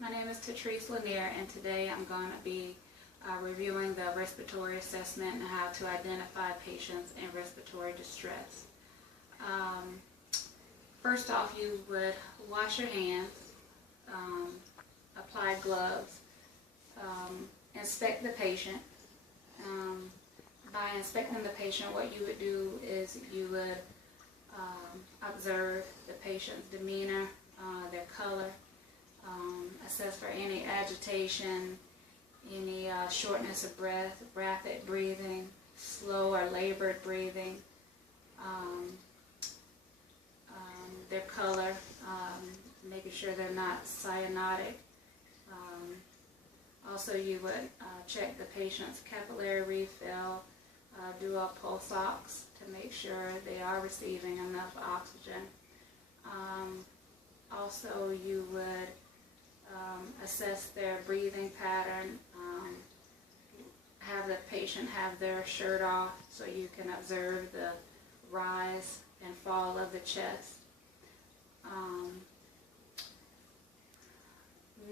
My name is Tatrice Lanier, and today I'm going to be reviewing the respiratory assessment and how to identify patients in respiratory distress. First off, you would wash your hands, apply gloves, inspect the patient. By inspecting the patient, what you would do is you would observe the patient's demeanor, their color, assess for any agitation, any shortness of breath, rapid breathing, slow or labored breathing, their color, making sure they're not cyanotic. Also, you would check the patient's capillary refill, do a pulse ox to make sure they are receiving enough oxygen. Also, you would assess their breathing pattern, have the patient have their shirt off so you can observe the rise and fall of the chest.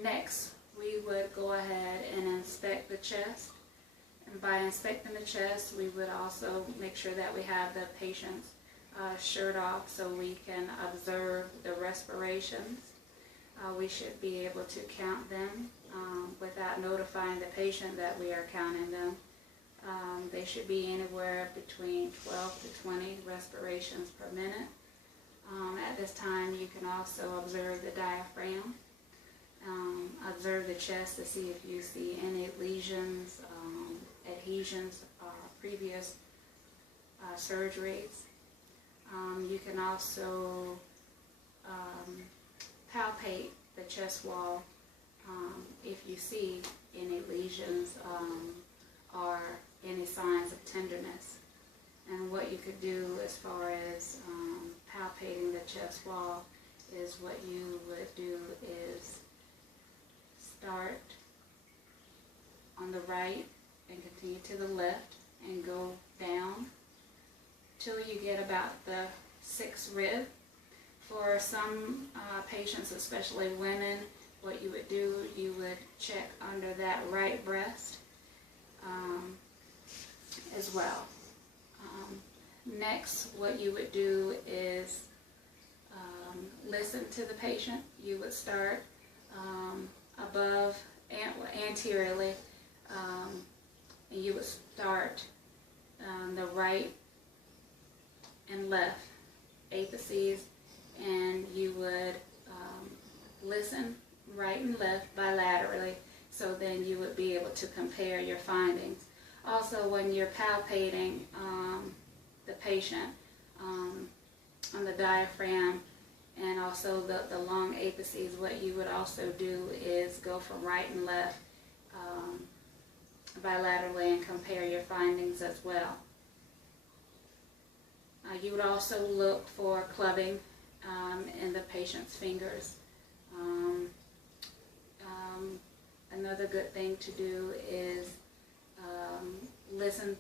Next, we would go ahead and inspect the chest. And by inspecting the chest, we would also make sure that we have the patient's shirt off so we can observe the respirations. We should be able to count them without notifying the patient that we are counting them. They should be anywhere between 12 to 20 respirations per minute. At this time, you can also observe the diaphragm, observe the chest to see if you see any lesions, adhesions, previous surgeries. You can also palpate the chest wall if you see any lesions or any signs of tenderness. And what you could do as far as palpating the chest wall is what you would do is start on the right and continue to the left and go down till you get about the 6th rib. For some patients, especially women, what you would do, you would check under that right breast as well. Next, what you would do is listen to the patient. You would start above, anteriorly, and you would start the right and left apices, and you would listen right and left bilaterally, so then you would be able to compare your findings. Also, when you're palpating the patient on the diaphragm and also the lung apices, what you would also do is go from right and left bilaterally and compare your findings as well. You would also look for clubbing in the patient's fingers. Another good thing to do is listen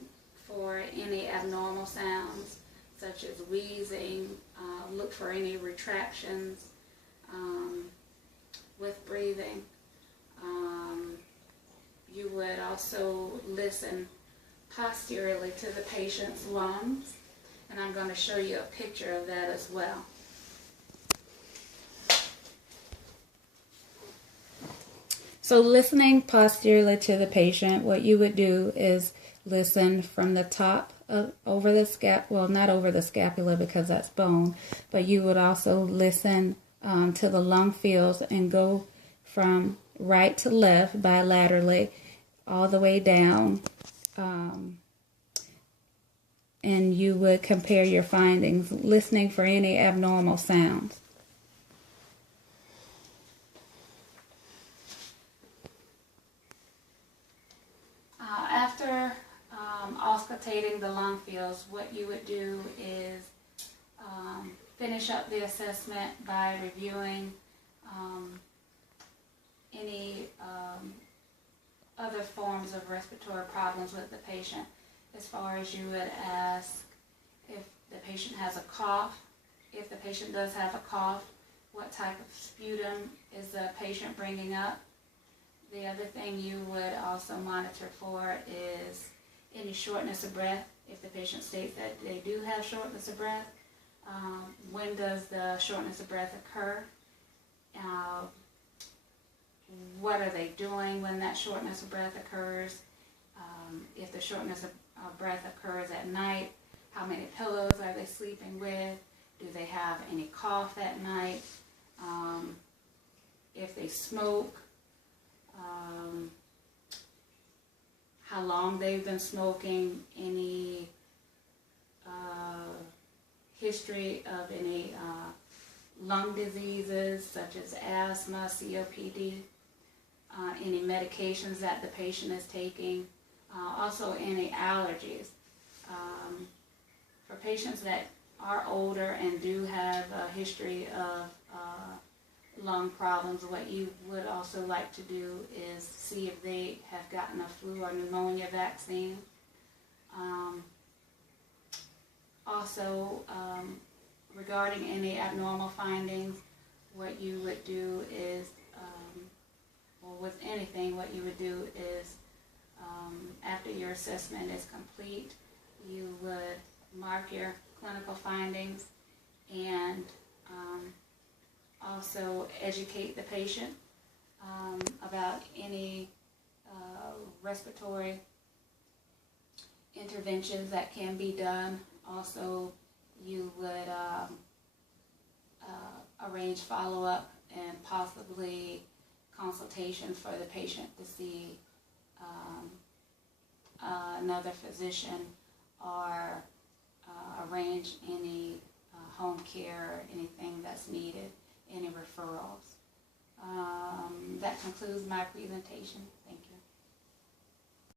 for any abnormal sounds such as wheezing, look for any retractions with breathing. You would also listen posteriorly to the patient's lungs, and I'm going to show you a picture of that as well. So listening posteriorly to the patient, what you would do is listen from the top over the well, not over the scapula because that's bone, but you would also listen to the lung fields and go from right to left bilaterally all the way down, and you would compare your findings, listening for any abnormal sounds. After auscultating the lung fields, what you would do is finish up the assessment by reviewing any other forms of respiratory problems with the patient. As far as you would ask if the patient has a cough. If the patient does have a cough, what type of sputum is the patient bringing up. The other thing you would also monitor for is any shortness of breath. If the patient states that they do have shortness of breath, when does the shortness of breath occur? What are they doing when that shortness of breath occurs? If the shortness of breath occurs at night, how many pillows are they sleeping with? Do they have any cough at night? If they smoke, how long they've been smoking, any history of any lung diseases such as asthma, COPD, any medications that the patient is taking, also any allergies. For patients that are older and do have a history of lung problems, what you would also like to do is see if they have gotten a flu or pneumonia vaccine. Also, regarding any abnormal findings, what you would do is, or with anything, what you would do is, after your assessment is complete, you would mark your clinical findings and also educate the patient about any respiratory interventions that can be done. Also, you would arrange follow-up and possibly consultation for the patient to see another physician, or arrange any home care or anything that's needed, any referrals. That concludes my presentation. Thank you.